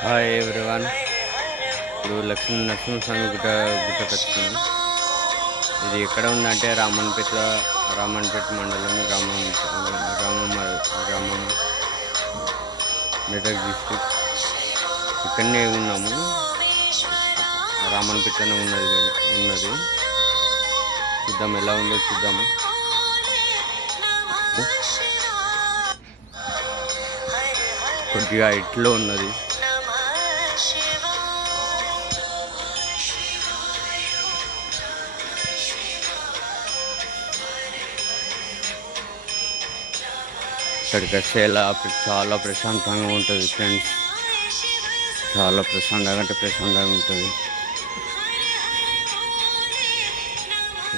Hi everyone ఇప్పుడు లక్ష్మీ నరసింహస్వామి గుట్ట గుట్టకు వచ్చినాము ఇది ఎక్కడ ఉందంటే రామన్పేట రామన్పేట మండలం గ్రామం గ్రామం గ్రామం. మెదక్ డిస్టిక్ ఇక్కడనే ఉన్నాము. రామన్పేటనే ఉన్నది ఉన్నది. చూద్దాం ఎలా ఉందో చూద్దాము. కొద్దిగా ఇట్లో ఉన్నది. ఇక్కడికి వస్తే ఎలా చాలా ప్రశాంతంగా ఉంటుంది ఫ్రెండ్స్ చాలా ప్రశాంతంగా అంటే ప్రశాంతంగా ఉంటుంది.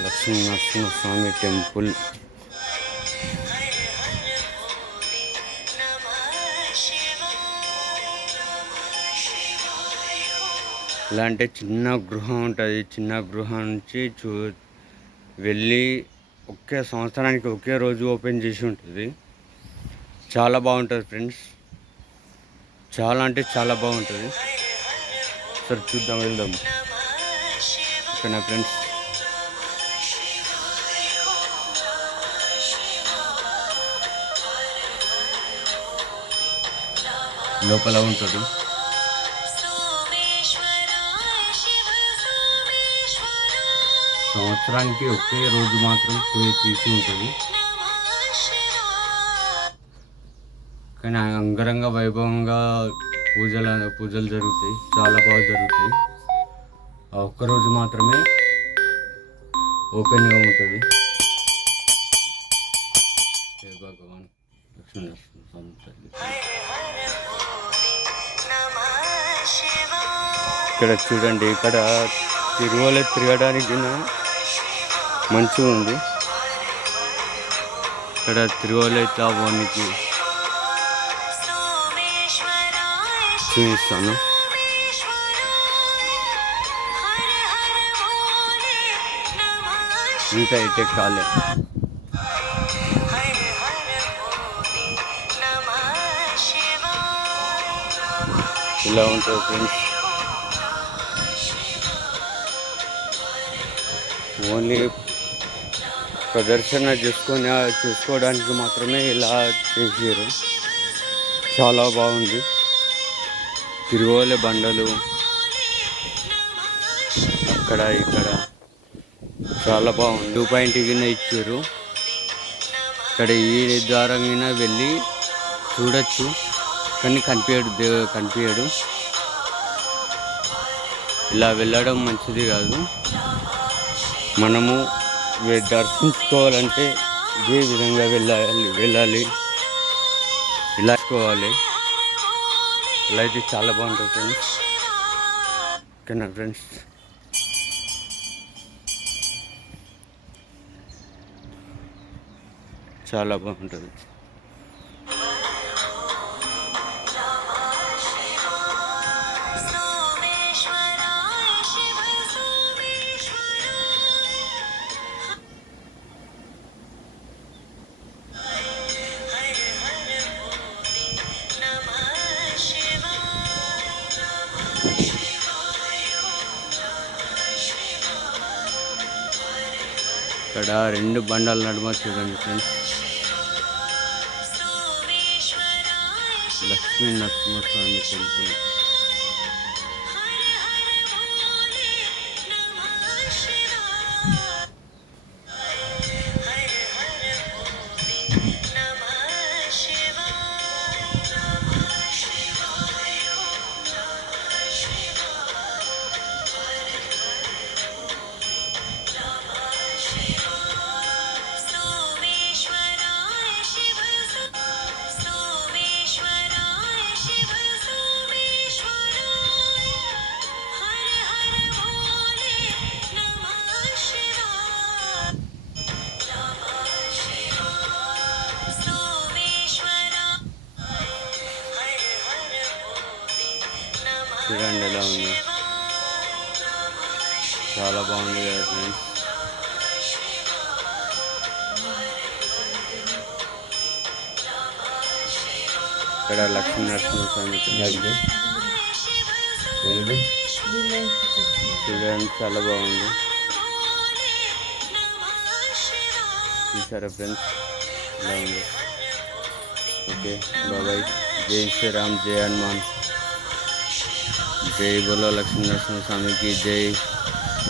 లక్ష్మీ నరసింహస్వామి టెంపుల్. ఇలా అంటే చిన్న గృహం ఉంటుంది. చిన్న గృహం నుంచి చూ వెళ్ళి ఒకే సంవత్సరానికి ఒకే రోజు ఓపెన్ చేసి ఉంటుంది. చాలా బాగుంటుంది ఫ్రెండ్స్. చాలా అంటే చాలా బాగుంటుంది. సరే చూద్దాం వెళ్దాం. ఓకేనా ఫ్రెండ్స్? లోపల ఉంటుంది. సంవత్సరానికి ఒకే రోజు మాత్రం తీసి ఉంటుంది. కానీ అంగరంగ వైభవంగా పూజలు పూజలు జరుగుతాయి. చాలా బాగా జరుగుతాయి. ఒక్కరోజు ఒక్క రోజు మాత్రమే ఓపెన్గా ఉంటుంది. భగవాన్. లక్ష్మీ నరసింహస్వామి ఇక్కడ చూడండి ఇక్కడ తిరుమల తిరగడానికి మంచిగా ఉంది. ఇక్కడ తిరుమల తావానికి చూపిస్తాను ఇంకా ఇటే కాలే ఇలా ఉంటుంది ఫ్రెండ్స్ ఓన్లీ ప్రదర్శన చేసుకొని చూసుకోవడానికి మాత్రమే ఇలా చేసారు. చాలా బాగుంది. తిరుగోలే బండలు. అక్కడ ఇక్కడ. చాలా బాగుంది. టూ పాయింట్ కింద ఇచ్చారు. ఇక్కడ ఈ ద్వారంగా వెళ్ళి చూడొచ్చు. కానీ కనిపించడు దేవ కనిపించడు. ఇలా వెళ్ళడం మంచిది కాదు. మనము దర్శించుకోవాలంటే ఇదే విధంగా వెళ్ళాలి వెళ్ళాలి. ఇలా ఇలా అయితే చాలా బాగుంటుంది ఫ్రెండ్స్. ఓకేనా ఫ్రెండ్స్. చాలా బాగుంటుంది. ఇక్కడ రెండు బండల నడుమ చూడండి ఫ్రెండ్స్. లక్ష్మీ నరసింహస్వామి టెంపుల్. చూడండి ఎలా ఉంది. చాలా బాగుంది కదా ఫ్రెండ్స్. ఇక్కడ లక్ష్మీ నరసింహస్వామి టెంపుల్ చూడండి. చాలా బాగుంది. చూసారా ఫ్రెండ్స్? ఇలా ఉంది? ఓకే బాబాయ్. జై శ్రీరామ్ జై హనుమాన్. జై బోలో లక్ష్మీ నరసింహ స్వామికి జై